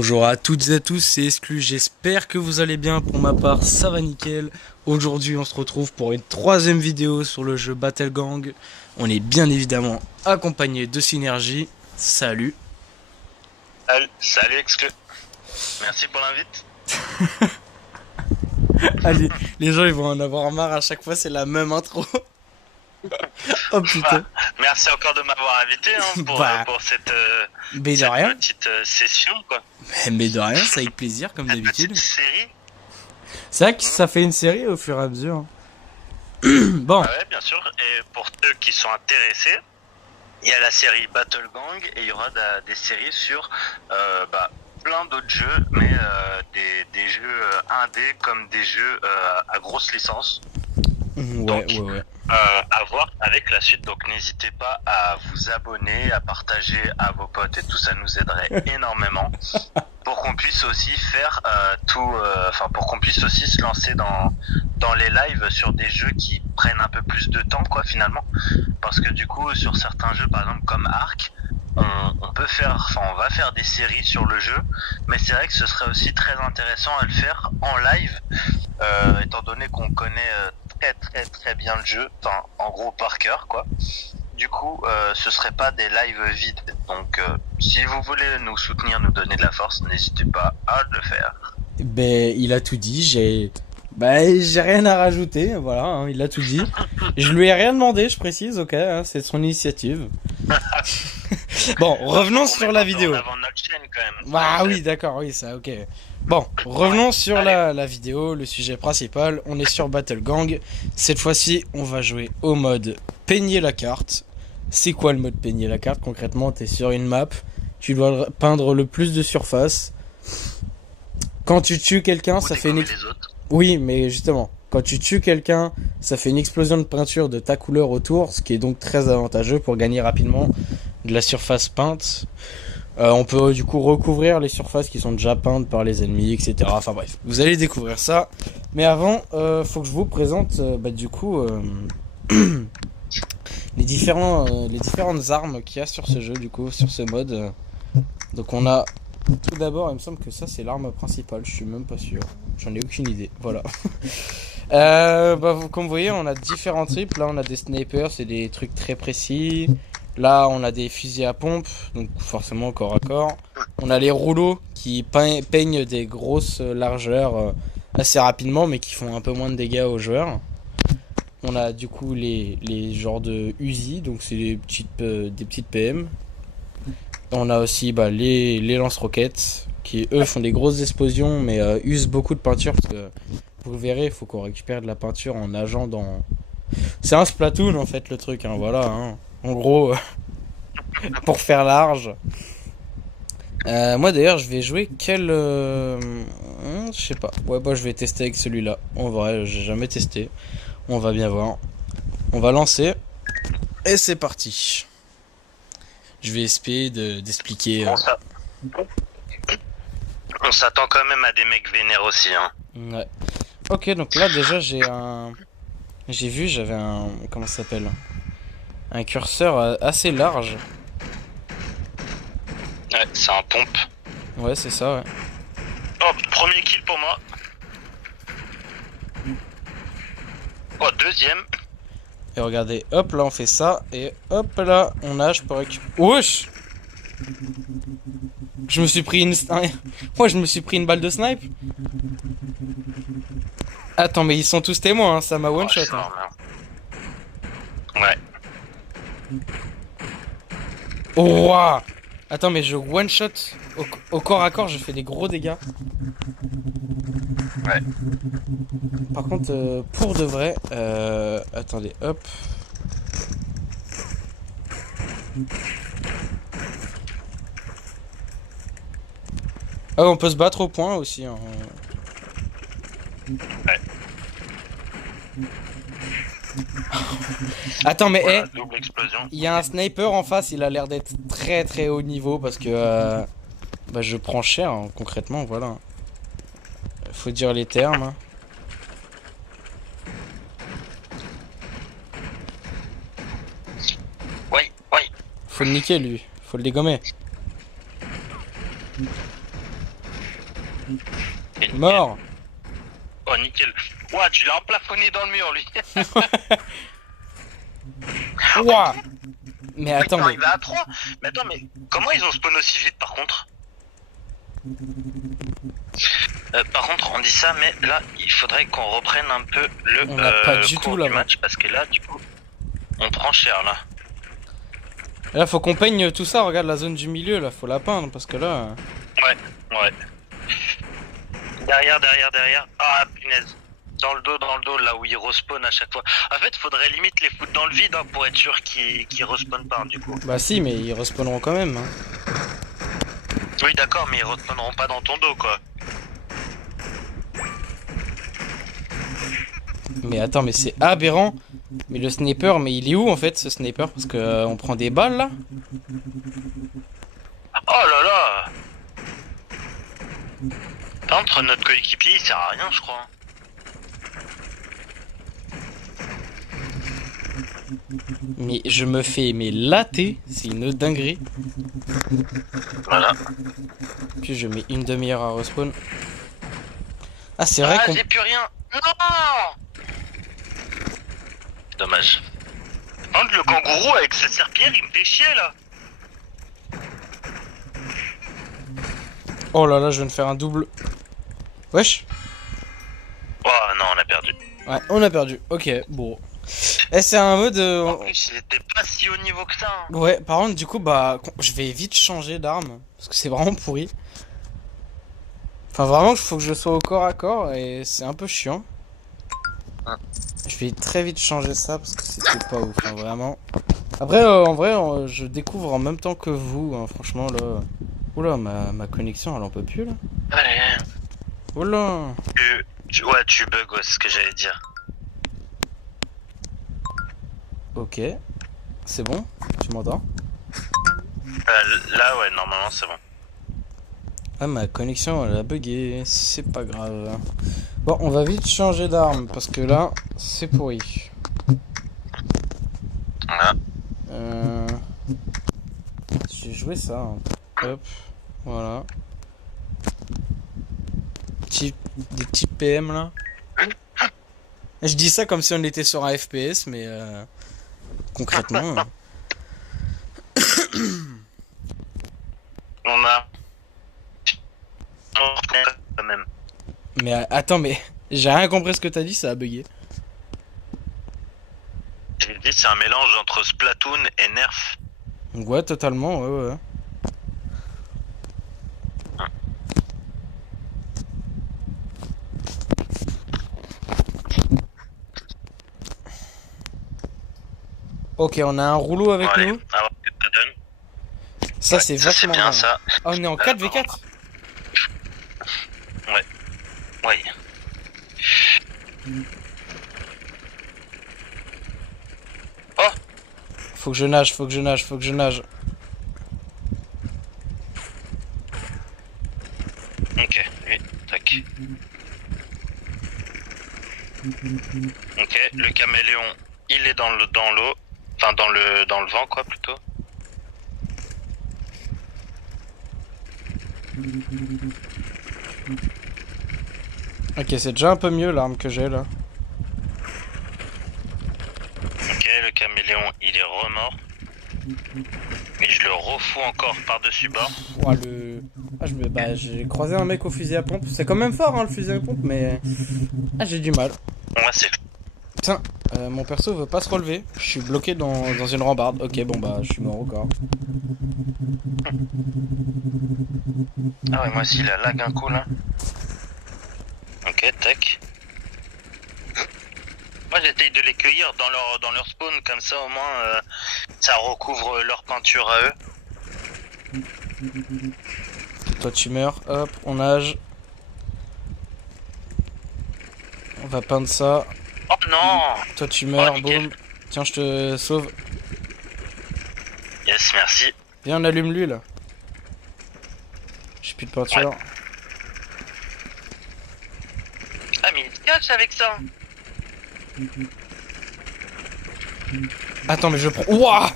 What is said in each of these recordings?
Bonjour à toutes et à tous, c'est Exclu, j'espère que vous allez bien. Pour ma part, ça va nickel. Aujourd'hui, on se retrouve pour une troisième vidéo sur le jeu Battle Gang. On est bien évidemment accompagné de Synergie. Salut. Salut Exclu. Merci pour l'invite. Allez, les gens ils vont en avoir marre, à chaque fois c'est la même intro. Oh putain. Merci encore de m'avoir invité pour cette petite session quoi. Mais de rien, c'est avec plaisir comme Cette d'habitude. petite série. C'est vrai que ça fait une série au fur et à mesure. Bon. Ouais, bien sûr. Et pour ceux qui sont intéressés, il y a la série Battle Gang et il y aura des séries sur plein d'autres jeux, mais des jeux indés comme des jeux à grosse licence. Ouais. À voir avec la suite, donc n'hésitez pas à vous abonner, à partager à vos potes et tout, ça nous aiderait énormément pour qu'on puisse aussi faire pour qu'on puisse aussi se lancer dans les lives sur des jeux qui prennent un peu plus de temps quoi finalement, parce que du coup sur certains jeux par exemple comme Ark, on va faire des séries sur le jeu, mais c'est vrai que ce serait aussi très intéressant à le faire en live, étant donné qu'on connaît très bien le jeu, enfin en gros par cœur quoi. Du coup, ce serait pas des lives vides. Donc, si vous voulez nous soutenir, nous donner de la force, n'hésitez pas à le faire. Ben, il a tout dit, j'ai rien à rajouter, voilà, hein, il a tout dit. Je lui ai rien demandé, je précise, ok, hein, c'est son initiative. Bon, revenons sur la vidéo. Avant notre chaîne quand même. Ah oui, d'accord, oui, ça, ok. Bon, revenons sur la vidéo, le sujet principal. On est sur Battle Gang. Cette fois-ci, on va jouer au mode peigner la carte. C'est quoi le mode peigner la carte? Concrètement, t'es sur une map, tu dois peindre le plus de surface. Quand tu tues quelqu'un, ça fait une... Oui, mais justement, quand tu tues quelqu'un, ça fait une explosion de peinture de ta couleur autour, ce qui est donc très avantageux pour gagner rapidement de la surface peinte. On peut du coup recouvrir les surfaces qui sont déjà peintes par les ennemis, etc. Enfin bref, vous allez découvrir ça. Mais avant, faut que je vous présente les différentes armes qu'il y a sur ce jeu, du coup, sur ce mode. Donc on a tout d'abord, il me semble que ça c'est l'arme principale, je suis même pas sûr. J'en ai aucune idée, voilà. Comme vous voyez, on a différents types. Là on a des snipers, c'est des trucs très précis. Là, on a des fusils à pompe, donc forcément corps à corps. On a les rouleaux qui peignent des grosses largeurs assez rapidement, mais qui font un peu moins de dégâts aux joueurs. On a du coup les genres de Uzi, donc c'est des petites PM. On a aussi les lance-roquettes, qui eux font des grosses explosions, mais usent beaucoup de peinture, parce que vous verrez, il faut qu'on récupère de la peinture en nageant dans... C'est un Splatoon en fait le truc, hein, voilà, hein. En gros, pour faire large. Moi d'ailleurs, je vais jouer quel... je sais pas. Ouais, je vais tester avec celui-là. En vrai, j'ai jamais testé. On va bien voir. On va lancer. Et c'est parti. Je vais essayer d'expliquer... On s'attend quand même à des mecs vénères aussi, hein. Ouais. Ok, donc là déjà j'ai un... j'avais un... Comment ça s'appelle ? Un curseur assez large. Ouais, c'est un pompe. Ouais, c'est ça, ouais. Oh, premier kill pour moi. Oh, deuxième. Et regardez, hop, là on fait ça. Et hop, là, on nage pour récupérer... Wesh! Je me suis pris une... Moi, je me suis pris une balle de snipe. Attends, mais ils sont tous témoins, hein, ça m'a one shot. Hein. Ouais. Oh, wow. Attends, mais je one shot au corps à corps, je fais des gros dégâts. Ouais. Par contre, pour de vrai, attendez, hop. Ah, on peut se battre au point aussi. Hein. Ouais. Attends, mais voilà, double explosion. Il y a un sniper en face, il a l'air d'être très haut niveau parce que je prends cher, hein, concrètement, voilà. Faut dire les termes. Hein. Oui. Faut le niquer lui, faut le dégommer. Mort. Oh, nickel. Ouah, tu l'as emplafonné dans le mur, lui. Ouah. Mais attends, mais... Il va à 3. Mais attends, mais comment ils ont spawn aussi vite, par contre? Par contre, on dit ça, mais là, il faudrait qu'on reprenne un peu On n'a pas du cours tout, du là, match, parce que là, du coup, on prend cher, là. Là, faut qu'on peigne tout ça. Regarde la zone du milieu, là. Faut la peindre, parce que là... Ouais. Derrière. Ah, punaise. Dans le dos, là où ils respawn à chaque fois. En fait, faudrait limite les foutre dans le vide, hein, pour être sûr qu'ils respawnent pas, du coup. Bah si, mais ils respawneront quand même. Hein. Oui, d'accord, mais ils respawneront pas dans ton dos, quoi. Mais attends, mais c'est aberrant. Mais le sniper, mais il est où en fait ce sniper? Parce que on prend des balles là. Oh là là. Par contre, notre coéquipier, il sert à rien, je crois. Mais je me fais latter, c'est une dinguerie. Voilà. Puis je mets une demi-heure à respawn. Ah c'est vrai qu'on... j'ai plus rien. Non. Dommage. Par contre, le kangourou avec sa serpillière, il me fait chier, là. Oh là là, je viens de faire un double. Wesh. Oh non, on a perdu. Ouais, on a perdu. Ok, bon. Et c'est un mode... En plus, il était pas si haut niveau que ça. Hein. Ouais, par contre, du coup, bah, je vais vite changer d'arme. Parce que c'est vraiment pourri. Enfin, vraiment, il faut que je sois au corps à corps. Et c'est un peu chiant. Je vais très vite changer ça parce que c'était pas ouf, hein, vraiment. Après, en vrai, je découvre en même temps que vous, hein, franchement, là. Oula, ma connexion, elle en peut plus, là. Allez. Oula. Ouais, tu bugs, ouais, c'est ce que j'allais dire. Ok. C'est bon? Tu m'entends? Là, ouais, normalement, c'est bon. Ah, ma connexion, elle a bugué. C'est pas grave. Bon, on va vite changer d'arme parce que là, c'est pourri. Voilà. J'ai joué ça. Hein. Hop. Voilà. Des petits PM là. Je dis ça comme si on était sur un FPS, mais concrètement. On a. Quand même. Mais attends, mais j'ai rien compris ce que t'as dit, ça a bugué. J'ai dit, c'est un mélange entre Splatoon et Nerf. Ouais, totalement, ouais. Ok, on a un rouleau avec Allez, nous. à voir ce que ça donne. Ça, Ouais, c'est ça, c'est vachement bien bien. ça. Ah, on est en 4v4. Ouais. Oh. Faut que je nage. Ok, lui, tac. Ok, le caméléon, il est dans l'eau, enfin dans le vent quoi plutôt. Ok, c'est déjà un peu mieux l'arme que j'ai là. Ok, le caméléon, il est remort. Et je le refous encore par-dessus bord. Ouah, j'ai croisé un mec au fusil à pompe. C'est quand même fort hein, le fusil à pompe, mais j'ai du mal. Bon, là c'est... Tiens, mon perso veut pas se relever. Je suis bloqué dans une rambarde. Ok, bon bah je suis mort encore. Ah ouais, moi aussi il a lag un coup là. Ok, tac. Moi j'essaye de les cueillir dans leur spawn, comme ça au moins ça recouvre leur peinture à eux. Toi tu meurs, hop, on nage. On va peindre ça. Oh non. Toi tu meurs, Oh, boum. Tiens, je te sauve. Yes, merci. Viens, on allume l'huile. J'ai plus de peinture. Ouais. Ah mais il se cache avec ça. Attends, mais je prends... Ouah.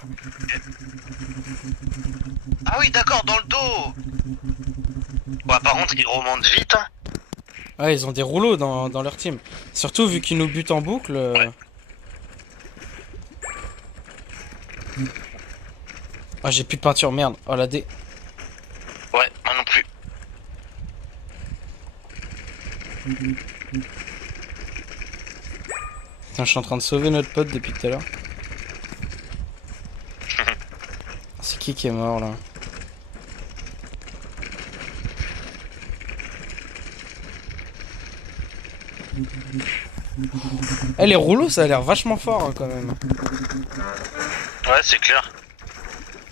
Ah oui d'accord, dans le dos. Bah par contre il remonte vite hein. Ouais, ils ont des rouleaux dans leur team. Surtout vu qu'ils nous butent en boucle. Ah, j'ai plus de peinture, merde. Oh la dé. Ouais, moi non plus. Putain, je suis en train de sauver notre pote depuis tout à l'heure. C'est qui est mort là? Eh, les rouleaux, ça a l'air vachement fort hein, quand même. Ouais, c'est clair.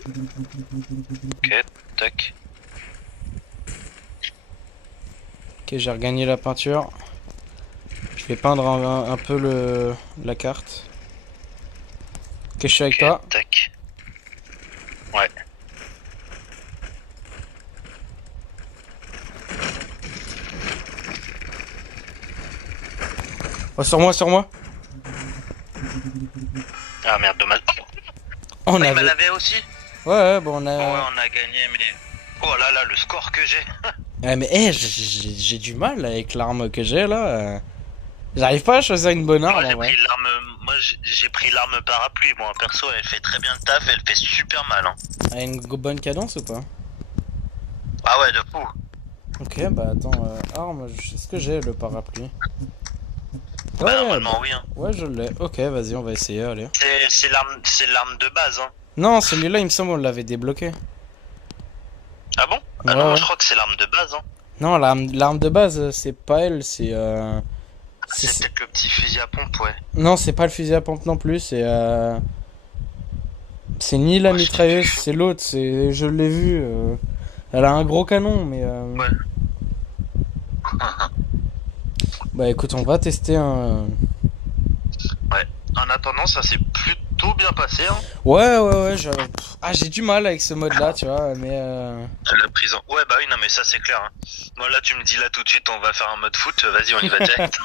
Ok, tac. Ok, j'ai regagné la peinture. Je vais peindre un peu la carte. Ok, je suis avec toi. Tac. Ouais. Oh, sur moi, sur moi. Ah merde, dommage. On Il m'a avait... lavé aussi. Ouais, bon, on Bon, ouais, a... on a gagné, mais... Oh là là, le score que j'ai. Ouais, mais j'ai du mal avec l'arme que j'ai là. J'arrive pas à choisir une bonne arme Moi, en vrai. j'ai pris l'arme parapluie, moi. Perso, elle fait très bien le taf, elle fait super mal, hein. Elle a une bonne cadence ou pas? Ah ouais, de fou. Ok, bah attends, arme, est-ce que j'ai le parapluie? Bah, Ouais, normalement, oui, hein. ouais, je l'ai. Ok, vas-y, on va essayer, allez. C'est l'arme de base, hein. Non, celui-là, il me semble, on l'avait débloqué. Ah bon? Ouais, Ah non, moi, ouais. je crois que c'est l'arme de base, hein. Non, l'arme de base, c'est pas elle, c'est... C'est peut-être le petit fusil à pompe, ouais. Non, c'est pas le fusil à pompe non plus, c'est... C'est ni la Ouais, je sais mitrailleuse, plus. c'est l'autre, c'est... Je l'ai vu. Elle a un gros canon, mais... Ouais. Bah écoute, on va tester un... Ouais. En attendant, ça s'est plutôt bien passé, hein. Ouais, ah, j'ai du mal avec ce mode-là, tu vois, mais... La prison. Ouais, bah oui, non, mais ça, c'est clair, hein. Moi, là, tu me dis là tout de suite, on va faire un mode foot, vas-y, on y va direct.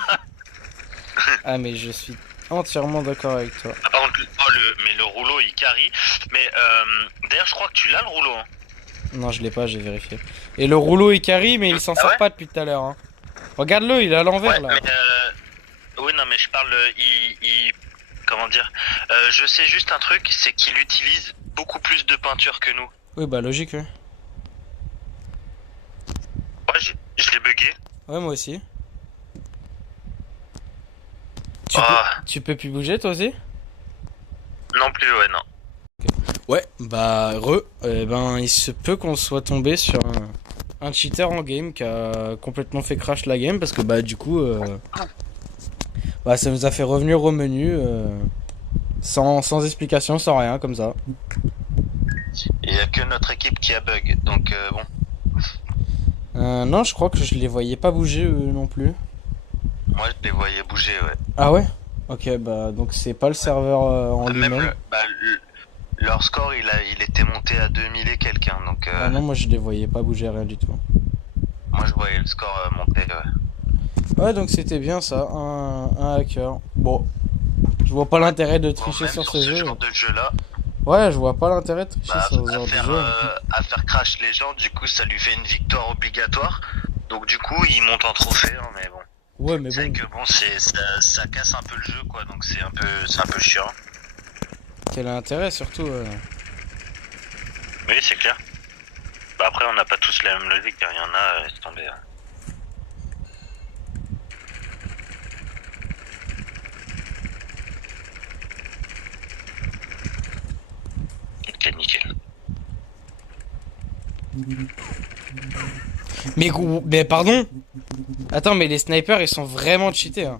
Ah, mais je suis entièrement d'accord avec toi. Ah, par contre, mais le rouleau, il carry. Mais, d'ailleurs, je crois que tu l'as, le rouleau, hein. Non, je l'ai pas, j'ai vérifié. Et le rouleau, il carry, mais il s'en Ah sort ouais? pas depuis tout à l'heure, hein. Regarde-le, il est à l'envers, Ouais, là. mais oui, non, mais je parle, comment dire, je sais juste un truc, c'est qu'il utilise beaucoup plus de peinture que nous. Oui, bah logique, ouais. Ouais, je l'ai bugué. Ouais, moi aussi. Ah, Tu peux plus bouger, toi aussi? non plus, ouais, non. Ouais, bah ben il se peut qu'on soit tombé sur un cheater en game qui a complètement fait crash la game parce que bah du coup bah ça nous a fait revenir au menu sans explication, sans rien comme ça. Il y a que notre équipe qui a bug, donc bon. Non, je crois que je les voyais pas bouger eux non plus. Moi, je les voyais bouger, ouais. Ah ouais? Ok, bah donc c'est pas le serveur en Même lui-même. leur score, il était monté à 2000 et quelques, hein, donc Ah non, moi je les voyais pas bouger rien du tout. moi, je voyais le score monter, ouais. Ouais, donc c'était bien ça, un hacker. Bon, je vois pas l'intérêt de Bon, tricher même sur ce jeu. genre de jeu-là, Ouais, je vois pas l'intérêt de tricher bah, sur ce genre de jeu. à faire crash les gens, du coup, ça lui fait une victoire obligatoire. Donc, du coup, il monte en trophée, hein, mais bon. Ouais, mais C'est bon, que bon, ça casse un peu le jeu, quoi, donc c'est un peu chiant. quel intérêt surtout Oui, c'est clair. Bah après, on n'a pas tous la même logique, car il y en a, laisse tomber. Hein. Ok, nickel. Mais pardon. Attends, mais les snipers ils sont vraiment cheatés. Hein.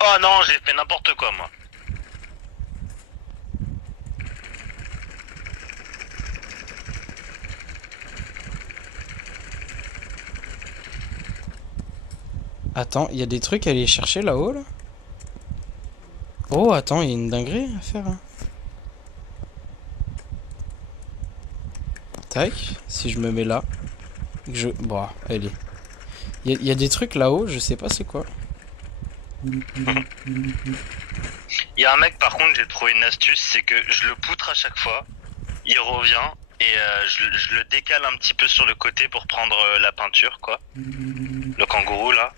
Oh non, j'ai fait n'importe quoi, moi. Attends, il y a des trucs à aller chercher là-haut là. Oh, attends, il y a une dinguerie à faire. Hein. Tac, si je me mets là. Bon, allez. Il y a des trucs là-haut, je sais pas c'est quoi. Il y a un mec, par contre, j'ai trouvé une astuce, c'est que je le poutre à chaque fois, il revient, et je le décale un petit peu sur le côté pour prendre la peinture, quoi. Le kangourou, là.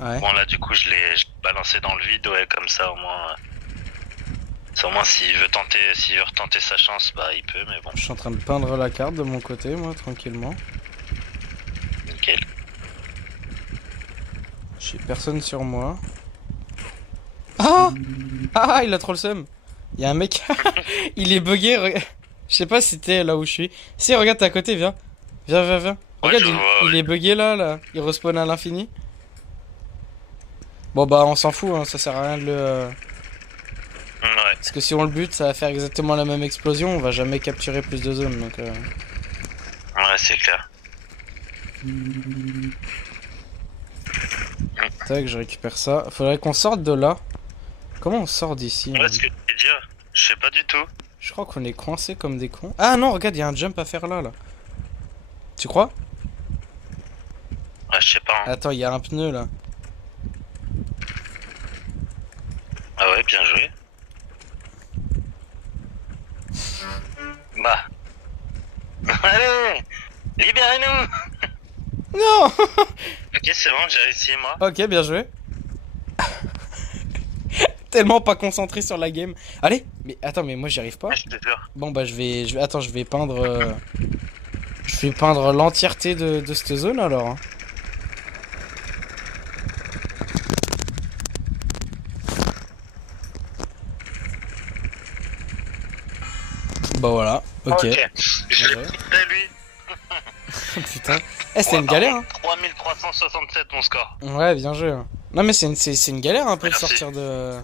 Ouais. Bon, là, du coup, je l'ai balancé dans le vide, ouais, comme ça, au moins. Au moins, s'il veut retenter sa chance, bah, il peut, mais bon, Je suis en train de peindre la carte de mon côté, moi, tranquillement. nickel. J'ai personne sur moi. Ah! Ah, il a trop le seum. Il y a un mec. Il est bugué. Je sais pas si c'était là où je suis. Si, regarde, t'es à côté, viens. Viens, viens, viens. Ouais, Regarde, je il, vois, il ouais. est bugué là, là. Il respawn à l'infini. Bon, bah, on s'en fout, hein. Ça sert à rien de le. Ouais. Parce que si on le bute, ça va faire exactement la même explosion. On va jamais capturer plus de zones. Donc, Ouais, c'est clair. tac, je récupère ça. Faudrait qu'on sorte de là. Comment on sort d'ici? Ouais, ce que tu veux dire, je sais pas du tout. Je crois qu'on est coincé comme des cons. Ah non, regarde, il y a un jump à faire là, là. Tu crois? Ouais, je sais pas. Hein. Attends, il y a un pneu là. Ah ouais, bien joué. Bah. Allez, libérez-nous. Non. Ok, c'est bon, j'ai réussi, moi. Ok, bien joué. Tellement pas concentré sur la game. Allez, mais attends, mais moi j'y arrive pas. Ouais, je te jure. Bon bah attends, je vais peindre. Je vais peindre l'entièreté de cette zone alors. Hein. Bah voilà, ok. Je l'ai Ouais. fait, lui. Putain. Eh, c'est une galère. Hein. 3367, mon score. Ouais, bien joué. Hein. Non mais c'est une galère un peu de Merci. sortir de.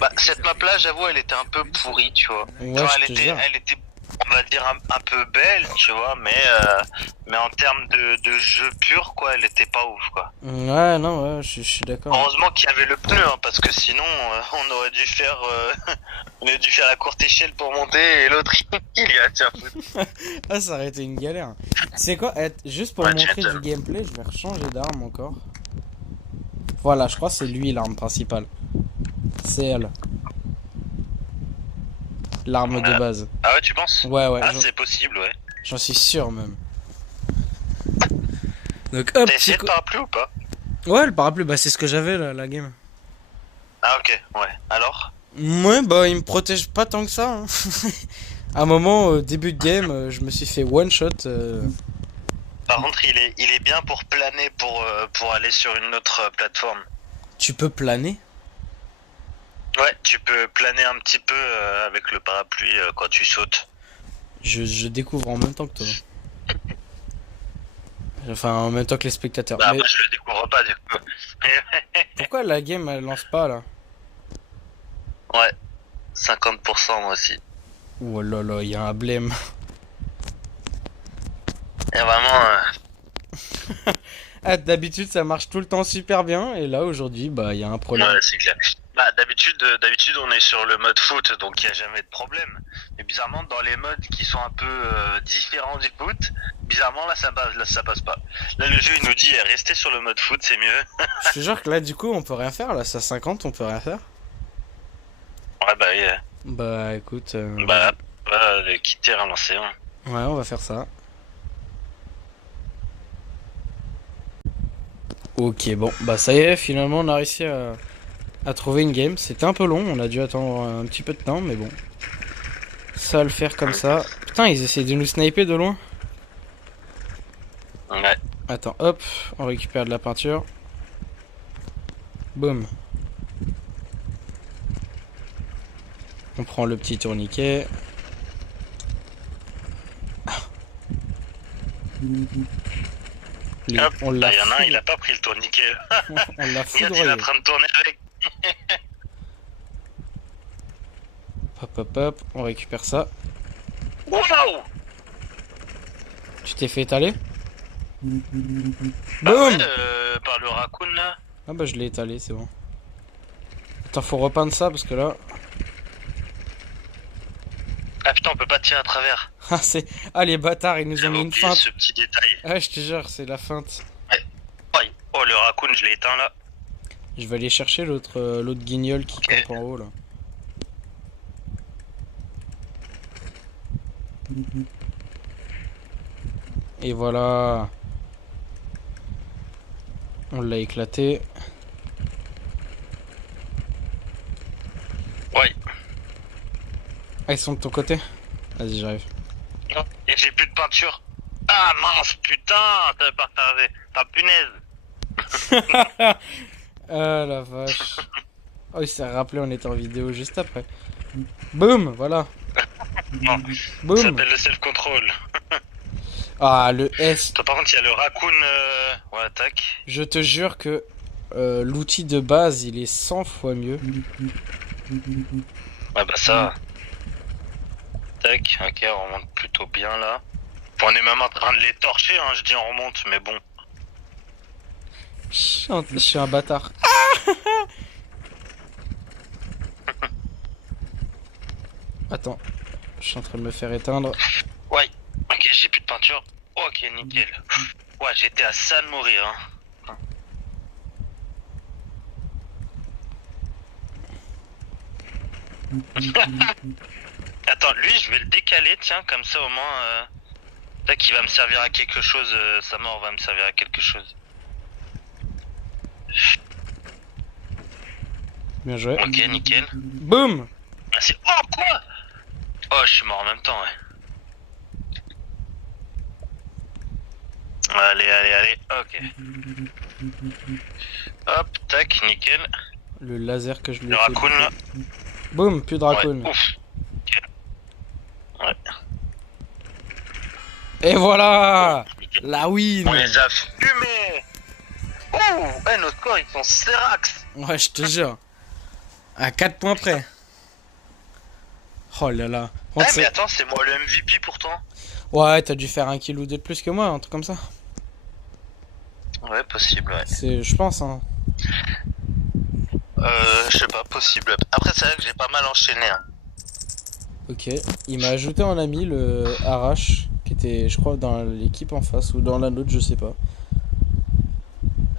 Bah, cette map-là, j'avoue, elle était un peu pourrie, tu vois. Ouais, Genre, je te jure. elle était, on va dire, un peu belle, tu vois, mais en termes de jeu pur, quoi, elle était pas ouf, quoi. Ouais, non, ouais, je suis d'accord. Heureusement qu'il y avait le pneu, hein, parce que sinon, on aurait dû faire, on aurait dû faire la courte échelle pour monter, et l'autre, il y a, tiens, foutre. Ah, ça aurait été une galère. C'est quoi? Juste pour Ouais, tu montrer du m'étonnes. gameplay, je vais rechanger d'arme encore. Voilà, je crois que c'est lui l'arme principale. C'est elle. L'arme de base. Ah ouais, tu penses? Ouais, ouais, Ah, c'est possible, ouais. j'en suis sûr même. Donc hop, T'as essayé de parapluie ou pas? Ouais, le parapluie, bah c'est ce que j'avais là, la game. Ah, ok, ouais. Alors? Ouais, bah il me protège pas tant que ça. Hein. À un moment, au début de game, je me suis fait one shot. Par contre, il est bien pour planer pour aller sur une autre plateforme. Tu peux planer? Ouais, tu peux planer un petit peu avec le parapluie quand tu sautes. Je découvre en même temps que toi. Enfin, en même temps que les spectateurs. Bah, Mais moi, je le découvre pas, du coup. pourquoi la game elle lance pas là? Ouais, 50% moi aussi. Oh là là, il y a un blême. Et vraiment, Ah, d'habitude ça marche tout le temps super bien et là aujourd'hui bah il y a un problème. ouais, c'est clair. Bah, d'habitude, on est sur le mode foot, donc il y a jamais de problème. Mais bizarrement, dans les modes qui sont un peu différents du foot, bizarrement, là, ça passe pas. Là, le jeu, il nous dit, restez sur le mode foot, c'est mieux. Je te jure que là du coup on peut rien faire là, ça 50 on peut rien faire. Ouais, bah, yeah. Bah écoute, Bah, quitter, relancer. Hein. ouais on va faire ça. Ok bon bah ça y est finalement on a réussi à trouver une game. C'était un peu long, on a dû attendre un petit peu de temps mais bon. Ça va le faire comme ça. Putain ils essaient de nous sniper de loin. Ouais. Attends hop, on récupère de la peinture. Boum. On prend le petit tourniquet. Hop, On là, l'a il y en a un, foudroyé. il a pas pris le tourniquet. On l'a Regarde, il est foudroyé. en train de tourner avec. Hop hop hop, on récupère ça. Waouh! Tu t'es fait étaler? Bah Boum! ouais, par le raccoon, là. Ah bah je l'ai étalé, c'est bon. Attends, faut repeindre ça parce que là... Ah putain, on peut pas tirer à travers. Ah c'est... Ah les bâtards, ils nous ont J'avais mis une oublié feinte. ce petit détail. Ah je te jure, c'est la feinte. Ouais. Oh, le raccoon, je l'ai éteint, là. Je vais aller chercher l'autre guignol qui Ok. campe en haut là. Et voilà. On l'a éclaté. Ouais. Ah, ils sont de ton côté? Vas-y, j'arrive. Non. Et j'ai plus de peinture. Ah mince, putain, t'avais pas retardé. T'as punaise. Ah la vache. Oh, il s'est rappelé, on était en vidéo juste après. Boum, voilà. Non, ça Boum. s'appelle le self-control. Ah, le S. Toi, par contre, il y a le raccoon. Ouais, tac. Je te jure que l'outil de base, il est 100 fois mieux. Ouais, bah ça. Tac, ok, on remonte plutôt bien là. On est même en train de les torcher, hein, je dis on remonte, mais bon. Je suis un bâtard. Attends, je suis en train de me faire éteindre. Ouais, ok, j'ai plus de peinture. Ok, nickel. Ouais, j'étais à ça de mourir. Hein. Attends, lui, je vais le décaler, tiens, comme ça au moins. Tac, il va me servir à quelque chose. Sa mort va me servir à quelque chose. Bien joué. Ok, nickel. Boum. Merci. Oh, quoi? Oh, je suis mort en même temps, ouais. Allez, allez, allez, ok. Hop, tac, nickel. Le laser que je lui ai Le fait raccoon là. Boum, plus de raccoon. Ouais, ouf. Ok. Ouais. Et voilà. La win. On les a fumés. Oh, hey, nos scores ils sont sérax. Ouais, je te jure. À 4 points près. Oh là là. Eh, mais attends, c'est moi le MVP pourtant. Ouais, t'as dû faire un kill ou deux de plus que moi, un truc comme ça. Ouais, possible, ouais. C'est, je pense, hein. Je sais pas, possible. Après, c'est vrai que j'ai pas mal enchaîné. Hein. Ok. Il m'a ajouté un ami, le Arash, qui était, je crois, dans l'équipe en face ou dans la nôtre, je sais pas.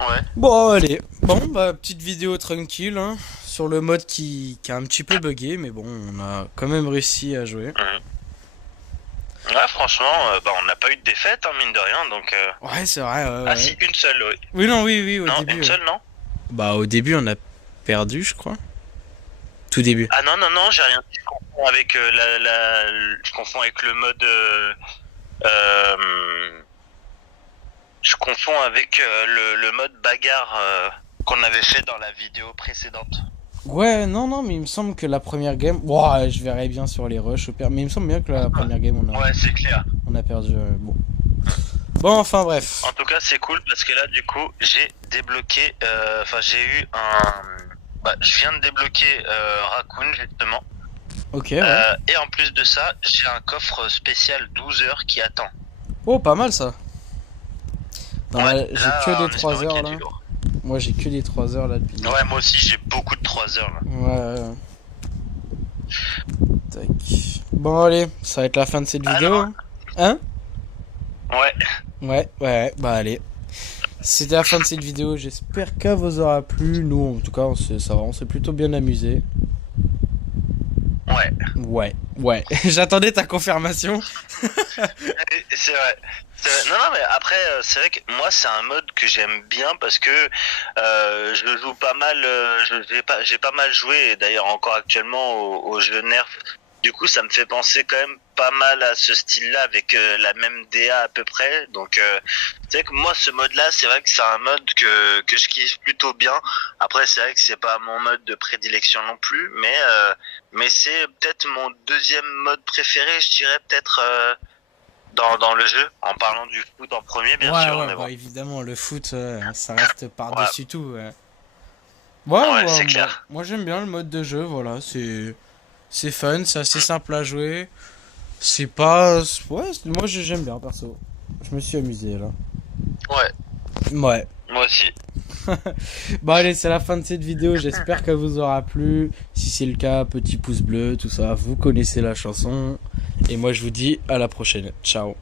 Ouais. Bon, allez. Bon, bah, petite vidéo tranquille, hein, sur le mode qui a un petit peu bugué, mais bon, on a quand même réussi à jouer. Ouais, franchement, bah, on n'a pas eu de défaite, hein, mine de rien, donc. Ouais, c'est vrai. Ouais, Ah, si, une seule, oui. Oui, non, oui, au non, début. une seule, non? Bah, au début, on a perdu, je crois. Tout début. Ah non, non, non, j'ai rien dit. Je confonds avec je confonds avec le mode. Je confonds avec le mode bagarre qu'on avait fait dans la vidéo précédente. Ouais, non, mais il me semble que la première game. Ouais, je verrai bien sur les rushs au pire. Mais il me semble bien que la première game, Ouais, c'est clair. on a perdu. Bon. Bon, enfin, bref. En tout cas, c'est cool parce que là, du coup, j'ai débloqué. Enfin, j'ai eu un. Bah, je viens de débloquer Raccoon, justement. Ok, ouais. Et en plus de ça, j'ai un coffre spécial 12 heures qui attend. Oh, pas mal ça. Non, Ouais, là, j'ai là, que en des 3 espérant heures qu'il y ait là. du lourd. Moi, j'ai que des 3 heures là depuis. Ouais, moi aussi, j'ai beaucoup de 3 heures là. Ouais. Tac. Bon, allez, ça va être la fin de cette vidéo. Alors Hein? Ouais. Ouais, bah allez. C'était la fin de cette vidéo, j'espère qu'elle vous aura plu. Nous, en tout cas, on s'est plutôt bien amusé. Ouais. J'attendais ta confirmation. C'est vrai. Non, mais après, c'est vrai que moi, c'est un mode que j'aime bien parce que je joue pas mal. J'ai pas mal joué, et d'ailleurs encore actuellement au jeu Nerf. Du coup, ça me fait penser quand même pas mal à ce style-là avec la même DA à peu près. Donc, c'est vrai que moi, ce mode-là, c'est vrai que c'est un mode que je kiffe plutôt bien. Après, c'est vrai que c'est pas mon mode de prédilection non plus, mais c'est peut-être mon deuxième mode préféré, je dirais peut-être dans le jeu, en parlant du foot en premier, bien sûr. Ouais, Mais bah bon. évidemment, le foot, ça reste par-dessus tout. Ouais, Ouais, c'est clair. moi j'aime bien le mode de jeu, voilà, c'est fun, c'est assez simple à jouer. C'est pas... Ouais, moi j'aime bien, perso. Je me suis amusé, là. Ouais, Ouais. moi aussi. Bon allez, c'est la fin de cette vidéo, j'espère qu'elle vous aura plu. Si c'est le cas, petit pouce bleu, tout ça, vous connaissez la chanson. Et moi je vous dis à la prochaine. Ciao.